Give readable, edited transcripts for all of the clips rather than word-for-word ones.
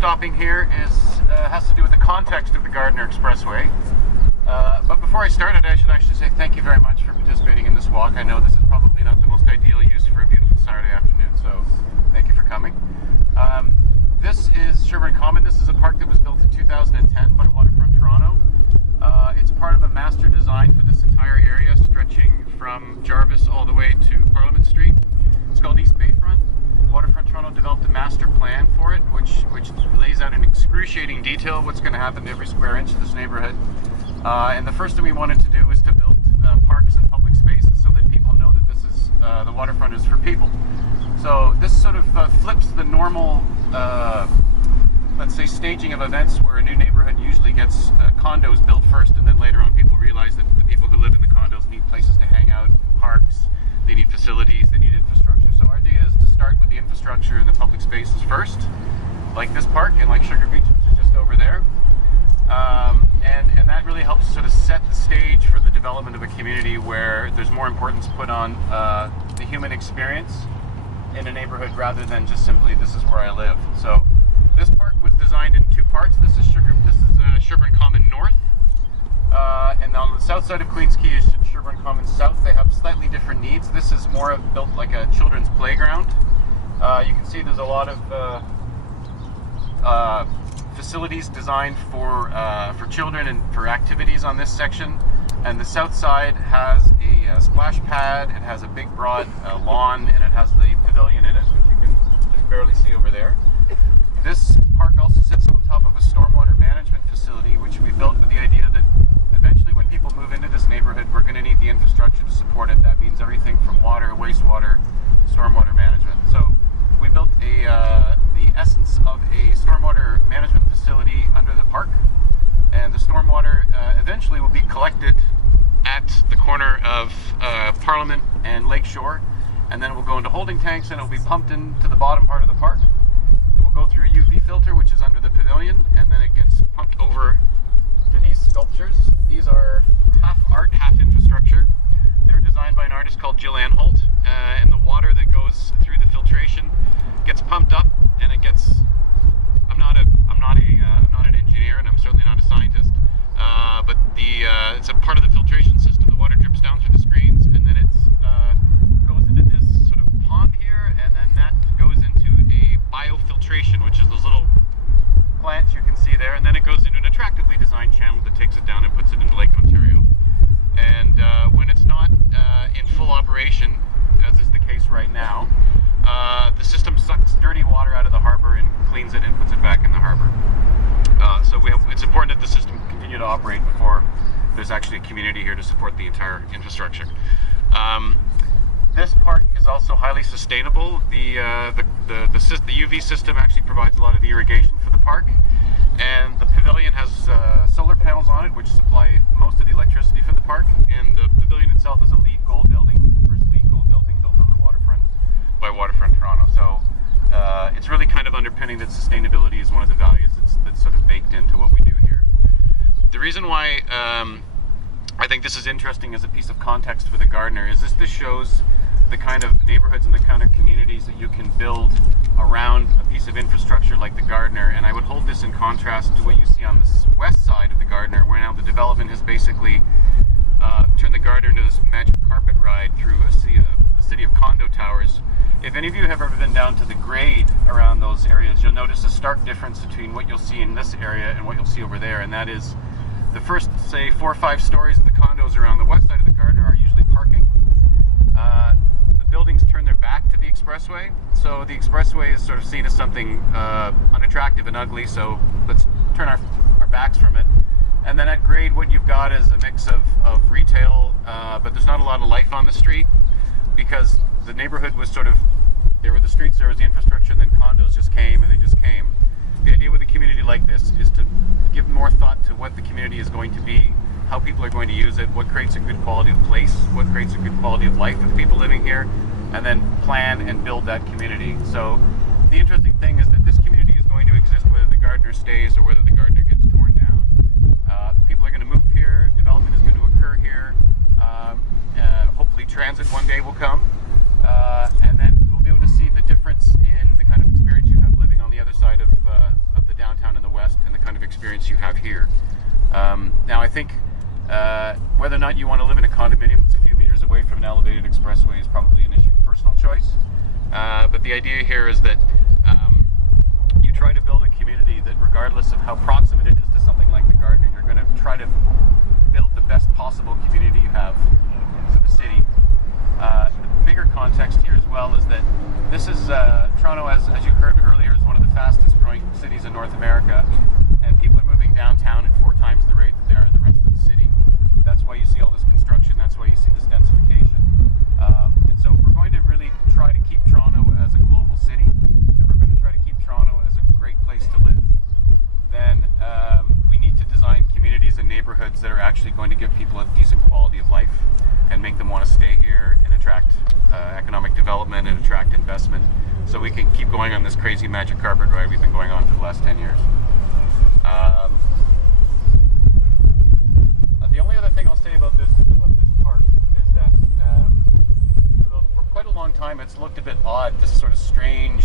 stopping here has to do with the context of the Gardiner Expressway. But before I started, I should actually say thank you very much for participating in this walk. I know this is probably not the most ideal use for a beautiful Saturday afternoon, so thank you for coming. This is Sherburne Common. This is a park that was built in 2010 by Waterfront Toronto. It's part of a master design for this entire area, stretching from Jarvis all the way to Parliament Street. It's called East Bayfront. Waterfront Toronto developed a master plan for it, which lays out in excruciating detail what's going to happen to every square inch of this neighborhood. And the first thing we wanted to do was to build parks and public spaces so that people know that this is the waterfront is for people. So this sort of flips the normal, let's say, staging of events where a new neighborhood usually gets condos built first, and then later on people realize that the people who live in the condos need places to hang out, parks, they need facilities, they need infrastructure. So our idea is to start with the infrastructure and the public spaces first, like this park and like Sugar Beach, which is just over there. And that really helps sort of set the stage for the development of a community where there's more importance put on the human experience in a neighborhood rather than just simply this is where I live. So this park was designed in two parts. This is Sherburne Common North, and on the south side of Queens Quay is Sherburne Common South. They have slightly different needs. This is more built like a children's playground. You can see there's a lot of facilities designed for children and for activities on this section. And the south side has a splash pad, it has a big broad lawn, and it has the pavilion in it, which you can just barely see over there. This park also sits on top of a stormwater management facility, which we built with the idea that eventually when people move into this neighborhood, we're going to need the infrastructure to support it. That means everything from water, wastewater, stormwater management. So we built the essence of a stormwater management facility under the park, and the stormwater eventually will be collected at the corner of Parliament and Lakeshore, and then it will go into holding tanks and it will be pumped into the bottom part of the park. It will go through a UV filter, which is under the pavilion, and then it gets pumped over to these sculptures. These are half art, half infrastructure. They're designed by an artist called Jill Anholt, and the water that goes through the filtration gets pumped up, and it gets. I'm not an engineer, and I'm certainly not a scientist. But it's a part of the filtration system. The water drips down through the screens, and then it goes into this sort of pond here, and then that goes into a biofiltration, which is those little plants you can see there, and then it goes into an attractively designed channel that takes it down and puts it into Lake Ontario. And when it's not in full operation, as is the case right now, the system sucks dirty water out of the harbor and cleans it and puts it back in the harbor. So it's important that the system continue to operate before there's actually a community here to support the entire infrastructure. This park is also highly sustainable. The UV system actually provides a lot of the irrigation for the park, and the pavilion has solar panels on it which supply most of the electricity for the park, and the pavilion itself is a LEED Gold building, the first LEED Gold building built on the waterfront by Waterfront Toronto. So it's really kind of underpinning that sustainability is one of the values that's sort of baked into what we do here. The reason why I think this is interesting as a piece of context for the Gardiner is this shows the kind of neighborhoods and the kind of communities that you can build around a piece of infrastructure like the Gardiner, and I would hold this in contrast to what you see on the west side of the Gardiner, where now the development has basically turned the Gardiner into this magic carpet ride through a city of condo towers. If any of you have ever been down to the grade around those areas, you'll notice a stark difference between what you'll see in this area and what you'll see over there, and that is the first, say, 4 or 5 stories of the condos around the west side of the Gardiner are usually parking. The buildings turn their back to the expressway, so the expressway is sort of seen as something unattractive and ugly, so let's turn our backs from it. And then at grade, what you've got is a mix of retail, but there's not a lot of life on the street because the neighborhood was sort of, there were the streets, there was the infrastructure, and then condos just came and they just came. The idea with a community like this is to give more thought to what the community is going to be, how people are going to use it, what creates a good quality of place, what creates a good quality of life with people living here, and then plan and build that community. So the interesting thing is that this community is going to exist whether the Gardiner stays or whether the Gardiner gets torn down. People are going to move here, development is going to occur here, hopefully transit one day will come, and then we'll be able to see the difference in the kind of experience you have living on the other side of the Now I think whether or not you want to live in a condominium that's a few meters away from an elevated expressway is probably an issue of personal choice. But the idea here is that you try to build a community that, regardless of how proximate it is to something like the Gardiner, you're going to try to build the best possible community you have for the city. The bigger context here as well is that this is Toronto, as you heard earlier, is one of the fastest growing cities in North America, and people are moving downtown at 4 times the rate that they are in the rest of the city. That's why you see all this construction, that's why you see this densification. And so if we're going to really try to keep Toronto as a global city, if we're going to try to keep Toronto as a great place to live, then we need to design communities and neighborhoods that are actually going to give people a decent quality of life and make them want to stay here and attract economic development and attract investment, so we can keep going on this crazy magic carpet ride we've been going on for the last 10 years. The only other thing I'll say about this park is that for quite a long time it's looked a bit odd, this sort of strange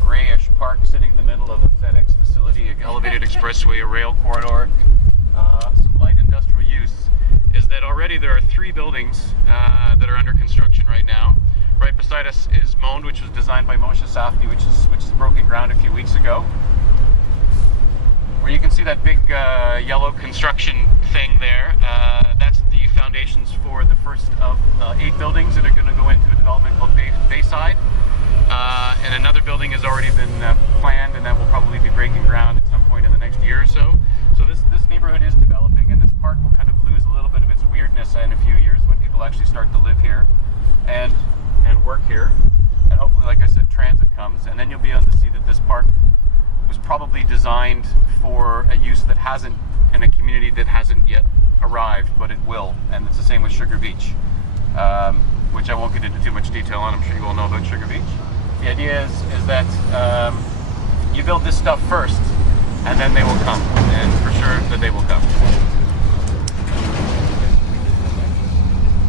grayish park sitting in the middle of a FedEx facility, an elevated expressway, a rail corridor, some light industrial use. Is that already there are 3 buildings that are under construction right now. Right beside us is Monde, which was designed by Moshe Safdie, which is broken ground a few weeks ago. Where you can see that big yellow construction thing there. That's the foundations for the first of 8 buildings that are going to go into a development called Bayside. And another building has already been planned, and that will probably be breaking ground at some point in the next year or so. So this neighborhood is developing, and this park will kind of lose a little bit of its weirdness in a few years when people actually start to live here and work here. And hopefully, like I said, transit comes, and then you'll be able to see that this park was probably designed for a use that hasn't, in a community that hasn't yet arrived, but it will. And it's the same with Sugar Beach, which I won't get into too much detail on. I'm sure you all know about Sugar Beach. The idea is that you build this stuff first, and then they will come, and for sure that they will come.